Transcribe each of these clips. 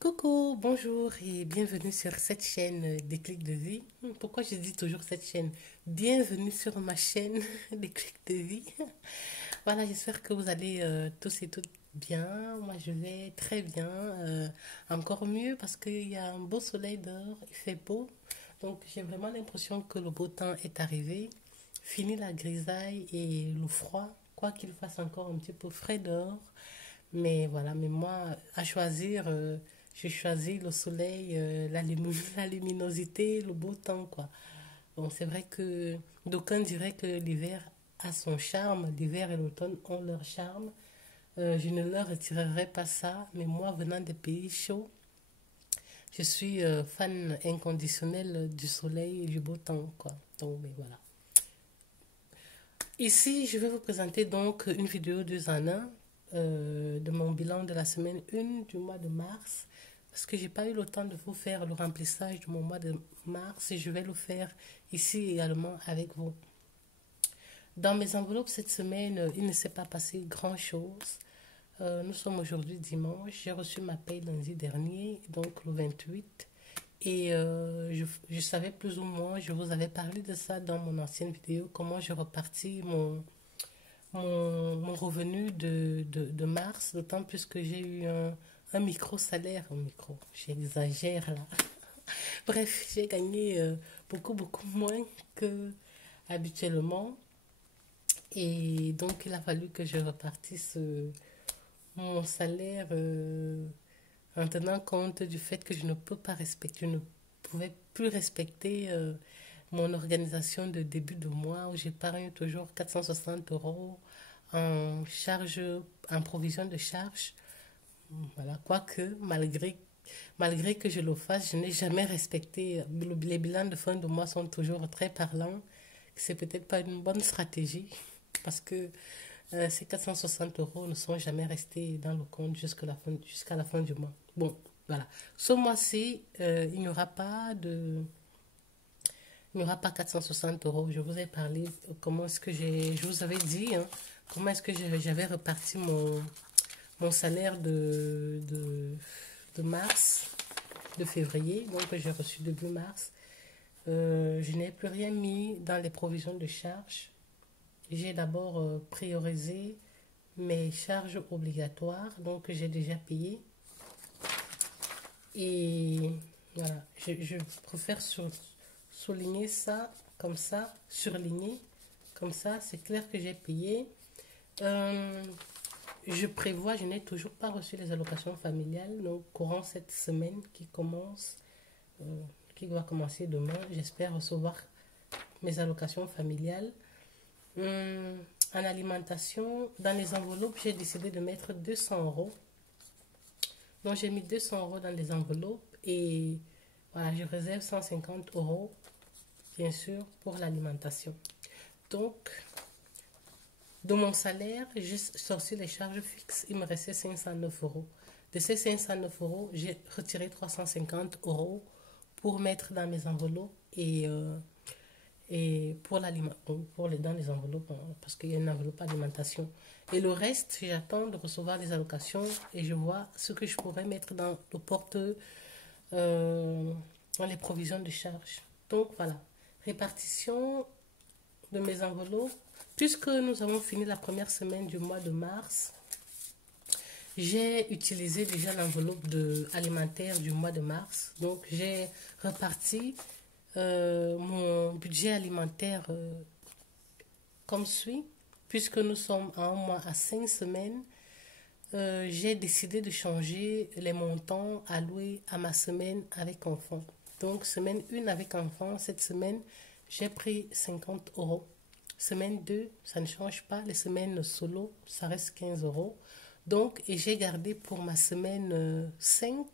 Coucou, bonjour et bienvenue sur cette chaîne des clics de vie. Pourquoi je dis toujours cette chaîne? Bienvenue sur ma chaîne des clics de vie. Voilà, j'espère que vous allez tous et toutes bien. Moi, je vais très bien. Encore mieux parce qu'il y a un beau soleil dehors, il fait beau. Donc, j'ai vraiment l'impression que le beau temps est arrivé. Fini la grisaille et le froid, quoi qu'il fasse encore un petit peu frais dehors. Mais voilà, mais moi, à choisir, j'ai choisi le soleil, la luminosité, le beau temps, quoi. Bon, c'est vrai que d'aucuns diraient que l'hiver a son charme, l'hiver et l'automne ont leur charme. Je ne leur retirerai pas ça, mais moi, venant des pays chauds, je suis fan inconditionnel du soleil et du beau temps, quoi. Donc, mais voilà. Ici, je vais vous présenter donc une vidéo 2 en 1 de mon bilan de la semaine 1 du mois de mars. Parce que j'ai pas eu le temps de vous faire le remplissage de mon mois de mars et je vais le faire ici également avec vous. Dans mes enveloppes cette semaine, il ne s'est pas passé grand-chose. Nous sommes aujourd'hui dimanche. J'ai reçu ma paye lundi dernier, donc le 28. Et je savais plus ou moins, je vous avais parlé de ça dans mon ancienne vidéo, comment je repartis mon revenu de mars, d'autant plus que j'ai eu un micro-salaire, j'exagère là. Bref, j'ai gagné beaucoup moins que habituellement. Et donc, il a fallu que je repartisse mon salaire en tenant compte du fait que je ne peux pas respecter, je ne pouvais plus respecter mon organisation de début de mois où j'épargne toujours 460 euros en charge, en provision de charge. Voilà, quoique, malgré que je le fasse, je n'ai jamais respecté. Les bilans de fin de mois sont toujours très parlants. C'est peut-être pas une bonne stratégie parce que ces 460 euros ne sont jamais restés dans le compte jusqu'à la fin du mois. Bon, voilà. Ce mois-ci, il n'y aura pas 460 euros. Je vous ai parlé comment est-ce que je vous avais dit, hein, comment est-ce que j'avais reparti mon salaire de mars, de février, donc que j'ai reçu début mars. Je n'ai plus rien mis dans les provisions de charges. J'ai d'abord priorisé mes charges obligatoires, donc j'ai déjà payé. Et voilà, je préfère souligner ça, comme ça, surligner, comme ça, c'est clair que j'ai payé. Euh, je n'ai toujours pas reçu les allocations familiales, donc courant cette semaine euh, qui va commencer demain, j'espère recevoir mes allocations familiales. En alimentation, dans les enveloppes, j'ai décidé de mettre 200 euros. Donc j'ai mis 200 euros dans les enveloppes et voilà, je réserve 150 euros, bien sûr, pour l'alimentation. Donc, de mon salaire, j'ai sorti les charges fixes, il me restait 509 euros. De ces 509 euros, j'ai retiré 350 euros pour mettre dans mes enveloppes et pour dans les enveloppes, hein, parce qu'il y a une enveloppe alimentation. Et le reste, j'attends de recevoir les allocations et je vois ce que je pourrais mettre dans le dans les provisions de charge. Donc voilà, répartition de mes enveloppes. Puisque nous avons fini la première semaine du mois de mars, j'ai utilisé déjà l'enveloppe alimentaire du mois de mars. Donc j'ai reparti mon budget alimentaire comme suit. Puisque nous sommes à un mois à 5 semaines, j'ai décidé de changer les montants alloués à ma semaine avec enfant. Donc, semaine 1 avec enfant, cette semaine, j'ai pris 50 euros. Semaine 2, ça ne change pas. Les semaines solo, ça reste 15 euros. Donc, et j'ai gardé pour ma semaine 5,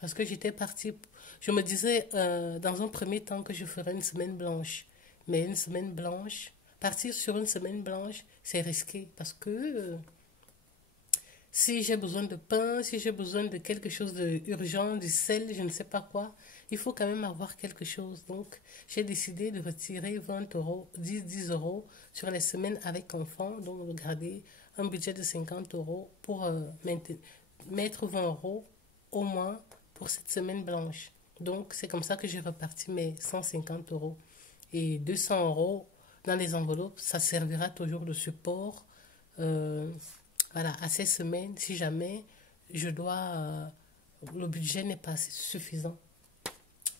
parce que j'étais partie. Je me disais dans un premier temps que je ferais une semaine blanche. Mais une semaine blanche, partir sur une semaine blanche, c'est risqué parce que si j'ai besoin de pain, si j'ai besoin de quelque chose d'urgent, du sel, je ne sais pas quoi, il faut quand même avoir quelque chose. Donc, j'ai décidé de retirer 20 euros, 10 euros sur les semaines avec enfants, donc de garder un budget de 50 euros pour mettre 20 euros au moins pour cette semaine blanche. Donc, c'est comme ça que j'ai reparti mes 150 euros. Et 200 euros dans les enveloppes, ça servira toujours de support voilà, à ces semaines si jamais je dois, le budget n'est pas suffisant.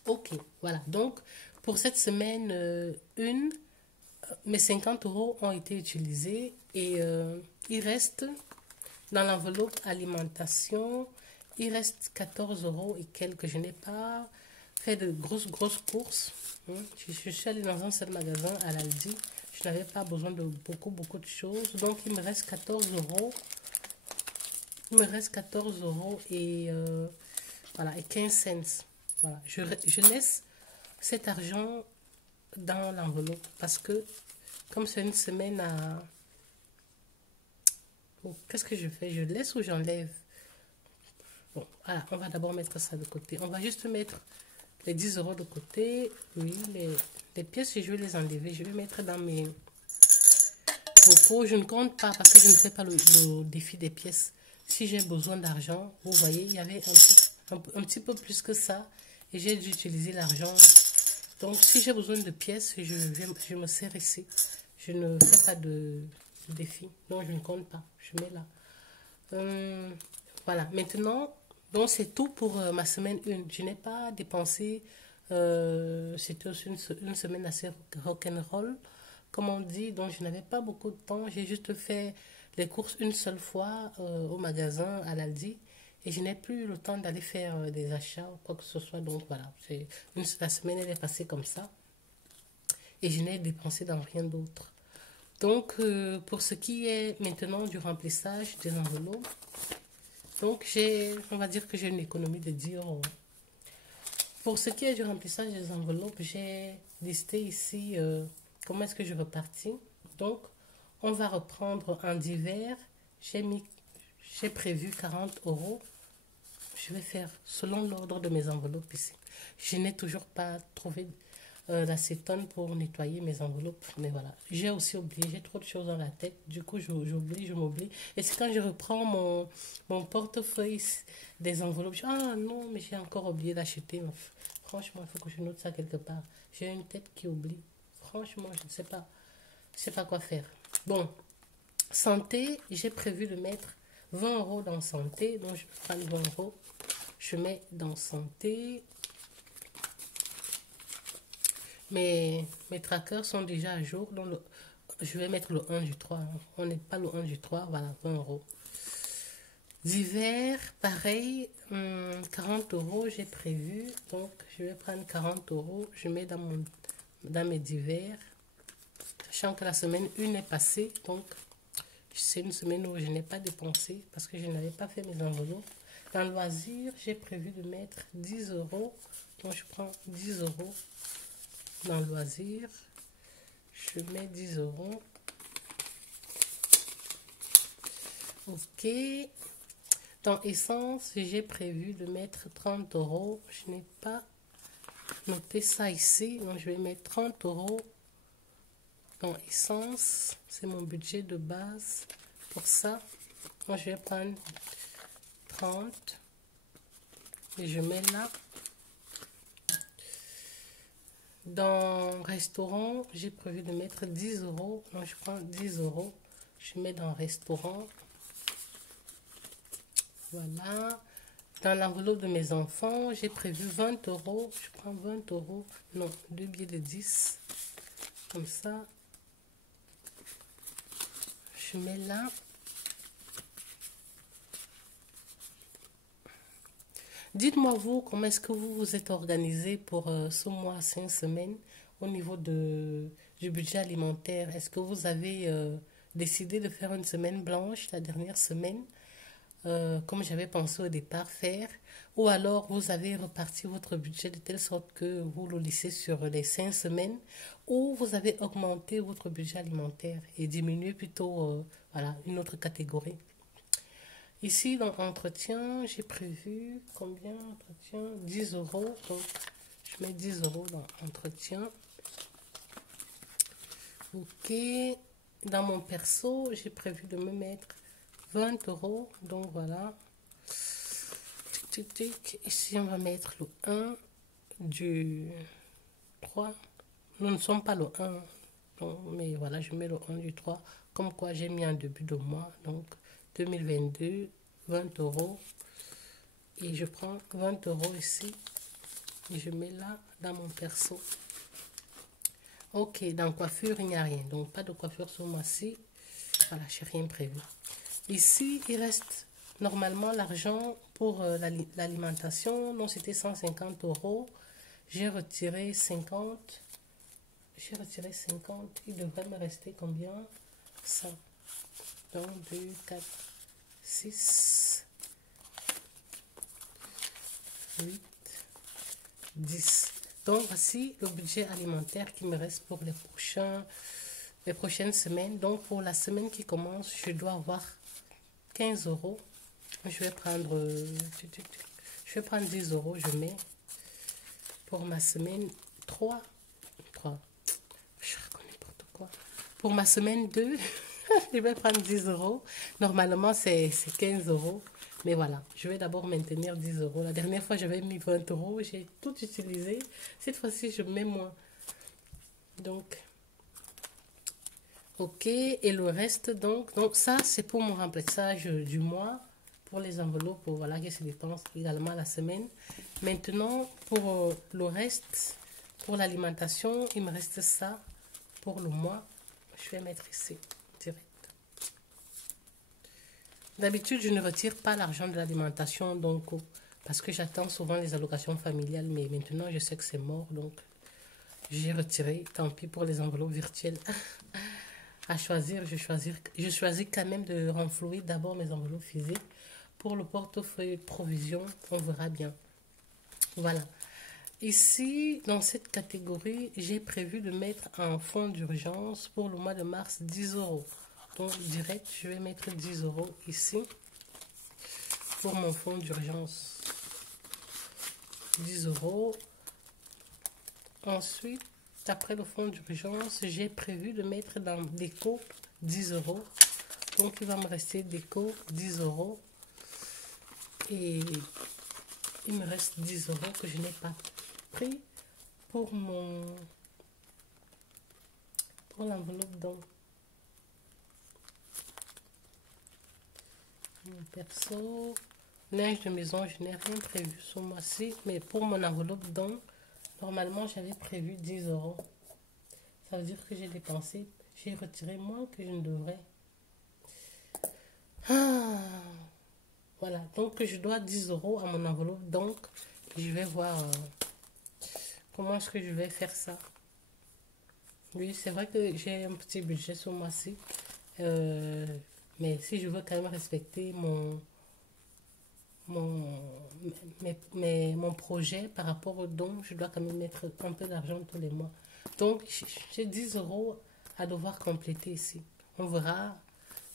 Ok, voilà. Donc, pour cette semaine, mes 50 euros ont été utilisés et il reste dans l'enveloppe alimentation, il reste 14 euros et quelques. Je n'ai pas fait de grosses courses. Je suis allée dans un seul magasin à l'Aldi. Je n'avais pas besoin de beaucoup de choses. Donc, il me reste 14 euros. Il me reste 14 euros et, voilà, et 15 cents. Voilà. Je laisse cet argent dans l'enveloppe parce que comme c'est une semaine à... Oh, qu'est-ce que je fais? Je laisse ou j'enlève? Bon, voilà, on va d'abord mettre ça de côté. On va juste mettre les 10 euros de côté. Oui, les pièces, je vais les enlever. Je vais mettre dans mes propos. Je ne compte pas parce que je ne fais pas le défi des pièces. Si j'ai besoin d'argent, vous voyez, il y avait un petit peu plus que ça. Et j'ai dû utiliser l'argent. Donc, si j'ai besoin de pièces, je me sers ici. Je ne fais pas de défi. Donc, je ne compte pas. Je mets là. Voilà. Maintenant, donc c'est tout pour ma semaine 1. Je n'ai pas dépensé. C'était aussi une semaine assez rock'n'roll, comme on dit. Donc, je n'avais pas beaucoup de temps. J'ai juste fait les courses une seule fois au magasin à l'Aldi. Et je n'ai plus le temps d'aller faire des achats ou quoi que ce soit. Donc, voilà. La semaine, elle est passée comme ça. Et je n'ai dépensé dans rien d'autre. Donc, pour ce qui est maintenant du remplissage des enveloppes, donc on va dire que j'ai une économie de 10 euros. Pour ce qui est du remplissage des enveloppes, j'ai listé ici comment est-ce que je repartis. Donc, on va reprendre en divers. J'ai prévu 40 euros. Je vais faire selon l'ordre de mes enveloppes ici. Je n'ai toujours pas trouvé l'acétone pour nettoyer mes enveloppes. Mais voilà, j'ai aussi oublié, j'ai trop de choses dans la tête. Du coup, je m'oublie. Et c'est quand je reprends mon portefeuille des enveloppes, ah non, mais j'ai encore oublié d'acheter. Franchement, il faut que je note ça quelque part. J'ai une tête qui oublie. Franchement, je ne sais pas. Je ne sais pas quoi faire. Bon, santé, j'ai prévu de mettre 20 euros dans santé. Donc, je prends 20 euros. Je mets dans santé. Mes trackers sont déjà à jour. Donc je vais mettre le 1 du 3. On n'est pas le 1 du 3. Voilà, 20 euros. Divers, pareil. 40 euros, j'ai prévu. Donc, je vais prendre 40 euros. Je mets dans mes divers. Sachant que la semaine 1 est passée. Donc, c'est une semaine où je n'ai pas dépensé parce que je n'avais pas fait mes enveloppes. Dans le loisir, j'ai prévu de mettre 10 euros. Donc, je prends 10 euros dans le loisir. Je mets 10 euros. Ok. Dans essence, j'ai prévu de mettre 30 euros. Je n'ai pas noté ça ici. Donc, je vais mettre 30 euros dans essence. C'est mon budget de base pour ça. Donc, je vais prendre 30 et je mets là. Dans restaurant, j'ai prévu de mettre 10 euros. Donc, je prends 10 euros. Je mets dans restaurant. Voilà. Dans l'enveloppe de mes enfants, j'ai prévu 20 euros. Je prends 20 euros. Non, 2 billets de 10. Comme ça. Je mets là. Dites-moi vous, comment est-ce que vous vous êtes organisé pour ce mois, 5 semaines, au niveau du budget alimentaire. Est-ce que vous avez décidé de faire une semaine blanche, la dernière semaine, comme j'avais pensé au départ faire, ou alors vous avez reparti votre budget de telle sorte que vous le laissez sur les 5 semaines, ou vous avez augmenté votre budget alimentaire et diminué plutôt voilà, une autre catégorie. Ici, dans entretien, j'ai prévu combien entretien? 10 euros. Donc, je mets 10 euros dans entretien. Ok. Dans mon perso, j'ai prévu de me mettre 20 euros. Donc, voilà. Ici, on va mettre le 1 du 3. Nous ne sommes pas le 1. Donc, mais voilà, je mets le 1 du 3. Comme quoi, j'ai mis en début de mois. Donc, 2022, 20 euros. Et je prends 20 euros ici. Et je mets là dans mon perso. Ok, dans coiffure, il n'y a rien. Donc, pas de coiffure ce mois-ci. Voilà, je n'ai rien prévu. Ici, il reste normalement l'argent pour l'alimentation. Donc, c'était 150 euros. J'ai retiré 50. J'ai retiré 50. Il devrait me rester combien? 100. Donc, 2, 4, 6, 8, 10. Donc, voici le budget alimentaire qui me reste pour les prochaines semaines. Donc, pour la semaine qui commence, je dois avoir 15 euros. Je vais prendre 10 euros. Je mets pour ma semaine 3. Je raconte n'importe quoi. Pour ma semaine 2, je vais prendre 10 euros. Normalement, c'est 15 euros. Mais voilà, je vais d'abord maintenir 10 euros. La dernière fois, j'avais mis 20 euros. J'ai tout utilisé. Cette fois-ci, je mets moins. Donc, ok. Et le reste, donc ça, c'est pour mon remplissage du mois. Pour les enveloppes, voilà, que se dépense également la semaine. Maintenant, pour le reste, pour l'alimentation, il me reste ça pour le mois. Je vais mettre ici, direct. D'habitude, je ne retire pas l'argent de l'alimentation, donc, parce que j'attends souvent les allocations familiales, mais maintenant, je sais que c'est mort, donc j'ai retiré. Tant pis pour les enveloppes virtuelles. À choisir, je choisis quand même de renflouer d'abord mes enveloppes physiques. Pour le portefeuille provision, on verra bien. Voilà. Ici, dans cette catégorie, j'ai prévu de mettre en fonds d'urgence pour le mois de mars 10 euros. Donc, direct, je vais mettre 10 euros ici pour mon fonds d'urgence. 10 euros. Ensuite, après le fonds d'urgence, j'ai prévu de mettre dans déco 10 euros. Donc, il va me rester déco 10 euros. Et il me reste 10 euros que je n'ai pas pris pour l'enveloppe donc mon perso. Linge de maison, je n'ai rien prévu ce mois-ci, mais pour mon enveloppe donc normalement j'avais prévu 10 euros. Ça veut dire que j'ai dépensé, j'ai retiré moins que je ne devrais. Voilà, donc je dois 10 euros à mon enveloppe, donc je vais voir comment est-ce que je vais faire ça. Oui, c'est vrai que j'ai un petit budget ce mois-ci, mais si je veux quand même respecter mon projet par rapport au don, je dois quand même mettre un peu d'argent tous les mois. Donc, j'ai 10 euros à devoir compléter ici. On verra.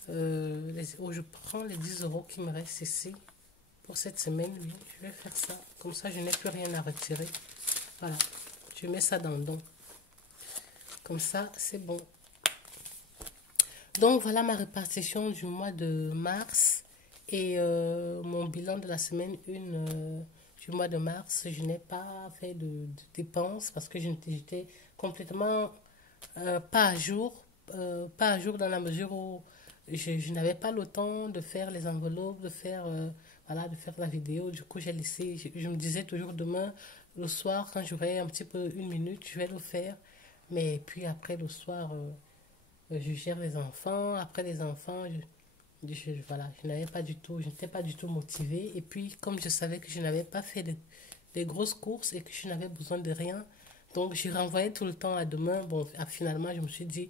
Je prends les 10 euros qui me restent ici pour cette semaine. Oui, je vais faire ça. Comme ça, je n'ai plus rien à retirer. Voilà. Je mets ça dans le don. Comme ça, c'est bon. Donc, voilà ma répartition du mois de mars. Et mon bilan de la semaine 1 du mois de mars. Je n'ai pas fait de dépenses parce que j'étais complètement pas à jour. Pas à jour dans la mesure où je n'avais pas le temps de faire les enveloppes, de faire, de faire la vidéo. Du coup, j'ai laissé, je me disais toujours demain, le soir, quand j'aurai un petit peu 1 minute, je vais le faire. Mais puis après, le soir, je gère les enfants. Après les enfants, je n'avais pas du tout, je n'étais pas du tout motivée. Et puis, comme je savais que je n'avais pas fait des grosses courses et que je n'avais besoin de rien, donc je renvoyais tout le temps à demain. Bon, finalement, je me suis dit,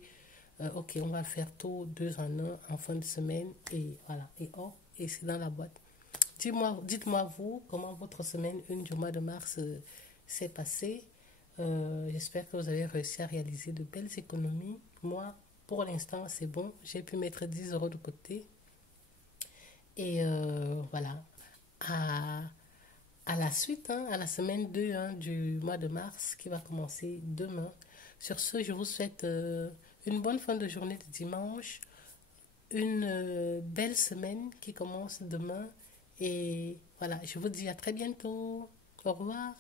ok, on va faire tout 2 en 1 en fin de semaine. Et voilà, et c'est dans la boîte. Dites-moi vous, comment votre semaine 1 du mois de mars s'est passée. J'espère que vous avez réussi à réaliser de belles économies. Moi, pour l'instant, c'est bon. J'ai pu mettre 10 euros de côté. Et voilà. À la suite, à la semaine 2 du mois de mars qui va commencer demain. Sur ce, je vous souhaite une bonne fin de journée de dimanche, une belle semaine qui commence demain Et voilà, je vous dis à très bientôt. Au revoir.